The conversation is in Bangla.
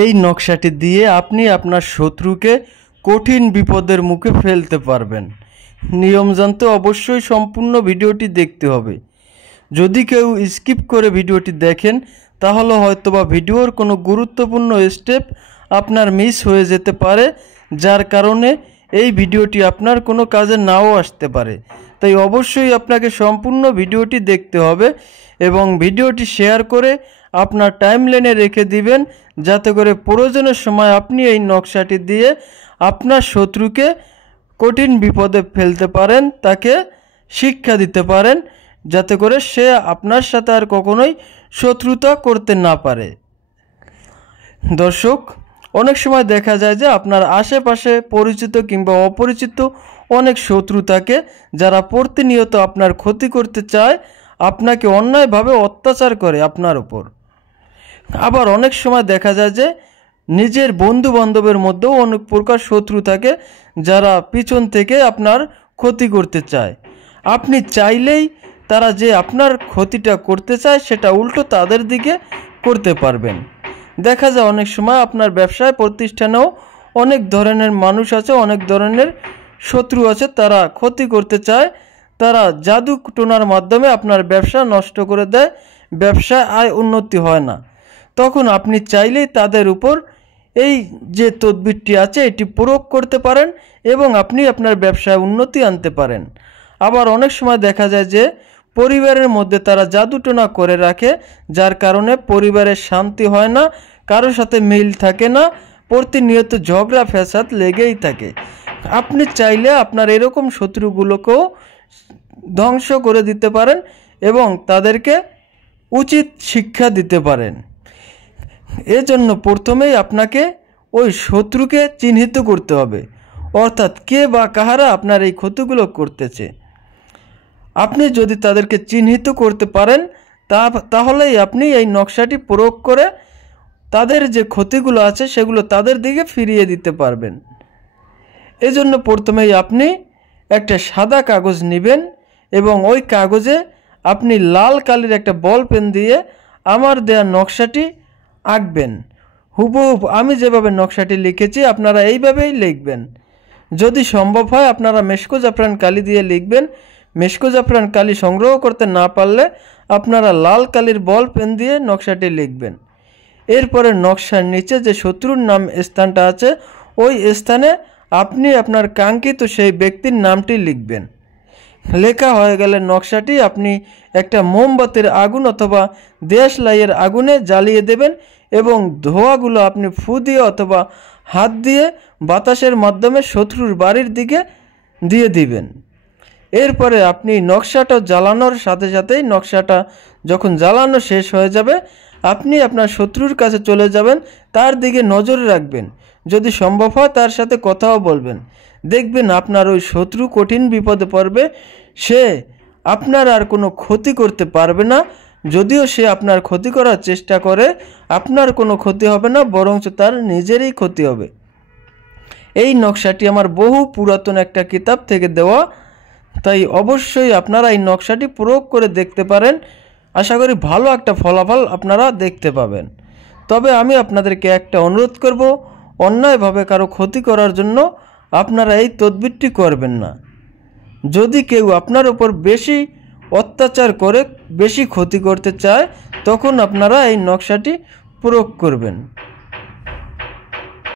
এই নকশাটি দিয়ে আপনি আপনার শত্রুকে কঠিন বিপদের মুখে ফেলতে পারবেন। নিয়ম জানতে অবশ্যই সম্পূর্ণ ভিডিওটি দেখতে হবে। যদি কেউ স্কিপ করে ভিডিওটি দেখেন তাহলে হয়তোবা ভিডিওর কোনো গুরুত্বপূর্ণ স্টেপ আপনার মিস হয়ে যেতে পারে, যার কারণে এই ভিডিওটি আপনার কোনো কাজে নাও আসতে পারে। তাই অবশ্যই আপনাকে সম্পূর্ণ ভিডিওটি দেখতে হবে এবং ভিডিওটি শেয়ার করে আপনার টাইমলাইনে রেখে দিবেন, যাতে করে প্রয়োজনের সময় আপনি এই নকশাটি দিয়ে আপনার শত্রুকে কঠিন বিপদে ফেলতে পারেন, তাকে শিক্ষা দিতে পারেন, যাতে করে সে আপনার সাথে আর কখনোই শত্রুতা করতে না পারে। দর্শক, অনেক সময় দেখা যায় যে আপনার আশেপাশে পরিচিত কিংবা অপরিচিত অনেক শত্রু থাকে, যারা প্রতিনিয়ত আপনার ক্ষতি করতে চায়, আপনাকে অন্যায়ভাবে অত্যাচার করে আপনার উপর। আবার অনেক সময় দেখা যায় যে নিজের বন্ধু বান্ধবের মধ্যেও অনেক প্রকার শত্রু থাকে, যারা পিছন থেকে আপনার ক্ষতি করতে চায়। আপনি চাইলেই তারা যে আপনার ক্ষতিটা করতে চায় সেটা উল্টো তাদের দিকে করতে পারবেন। দেখা যায় অনেক সময় আপনার ব্যবসায় প্রতিষ্ঠানেও অনেক ধরনের মানুষ আছে, অনেক ধরনের শত্রু আছে, তারা ক্ষতি করতে চায়। তারা জাদু টোনার মাধ্যমে আপনার ব্যবসা নষ্ট করে দেয়, ব্যবসায় আয় উন্নতি হয় না। তখন আপনি চাইলেই তাদের উপর এই যে তদবিরটি আছে এটি প্রয়োগ করতে পারেন এবং আপনি আপনার ব্যবসায় উন্নতি আনতে পারেন। আবার অনেক সময় দেখা যায় যে পরিবারের মধ্যে তারা জাদুটোনা করে রাখে, যার কারণে পরিবারের শান্তি হয় না, কারোর সাথে মিল থাকে না, প্রতিনিয়ত ঝগড়া ফ্যাসাদ লেগেই থাকে। আপনি চাইলে আপনার এরকম শত্রুগুলোকেও ধ্বংস করে দিতে পারেন এবং তাদেরকে উচিত শিক্ষা দিতে পারেন। এজন্য প্রথমেই আপনাকে ওই শত্রুকে চিহ্নিত করতে হবে, অর্থাৎ কে বা কাহারা আপনার এই ক্ষতিগুলো করতেছে। আপনি যদি তাদেরকে চিহ্নিত করতে পারেন তাহলেই আপনি এই নকশাটি প্রয়োগ করে তাদের যে ক্ষতিগুলো আছে সেগুলো তাদের দিকে ফিরিয়ে দিতে পারবেন। এজন্য প্রথমেই আপনি একটা সাদা কাগজ নেবেন এবং ওই কাগজে আপনি লাল কালির একটা বল পেন দিয়ে আমার দেয়া নকশাটি আঁকবেন। হুবহু আমি যেভাবে নকশাটি লিখেছি আপনারা এইভাবেই লিখবেন। যদি সম্ভব হয় আপনারা মেশকো জাফরান কালি দিয়ে লিখবেন। মেশকো জাফরান কালি সংগ্রহ করতে না পারলে আপনারা লাল কালির বল পেন দিয়ে নকশাটি লিখবেন। এরপরে নকশার নিচে যে শত্রুর নাম স্থানটা আছে ওই স্থানে আপনি আপনার কাঙ্ক্ষিত সেই ব্যক্তির নামটি লিখবেন। লেখা হয়ে গেলে নকশাটি আপনি একটা মোমবাতির আগুন অথবা দেশলাইয়ের আগুনে জ্বালিয়ে দেবেন এবং ধোঁয়াগুলো আপনি ফু দিয়ে অথবা হাত দিয়ে বাতাসের মাধ্যমে শত্রুর বাড়ির দিকে দিয়ে দিবেন। এরপরে আপনি নকশাটা জ্বালানোর সাথে সাথেই নকশাটা যখন জ্বালানো শেষ হয়ে যাবে আপনি আপনার শত্রুর কাছে চলে যাবেন, তার দিকে নজর রাখবেন, যদি সম্ভব হয় তার সাথে কথাও বলবেন। দেখবেন আপনার ওই শত্রু কঠিন বিপদে পড়বে, সে আপনার আর কোনো ক্ষতি করতে পারবে না। যদিও সে আপনার ক্ষতি করার চেষ্টা করে আপনার কোনো ক্ষতি হবে না, বরঞ্চ তার নিজেরই ক্ষতি হবে। এই নকশাটি আমার বহু পুরাতন একটা কিতাব থেকে দেওয়া, তাই অবশ্যই আপনারা এই নকশাটি প্রয়োগ করে দেখতে পারেন। আশা করি ভালো একটা ফলাফল আপনারা দেখতে পাবেন। তবে আমি আপনাদেরকে একটা অনুরোধ করব, অন্যায়ভাবে কারো ক্ষতি করার জন্য আপনারা এই তদবিরটি করবেন না। যদি কেউ আপনার উপর বেশি অত্যাচার করে বেশি ক্ষতি করতে চায় তখন আপনারা এই নকশাটি প্রয়োগ করবেন।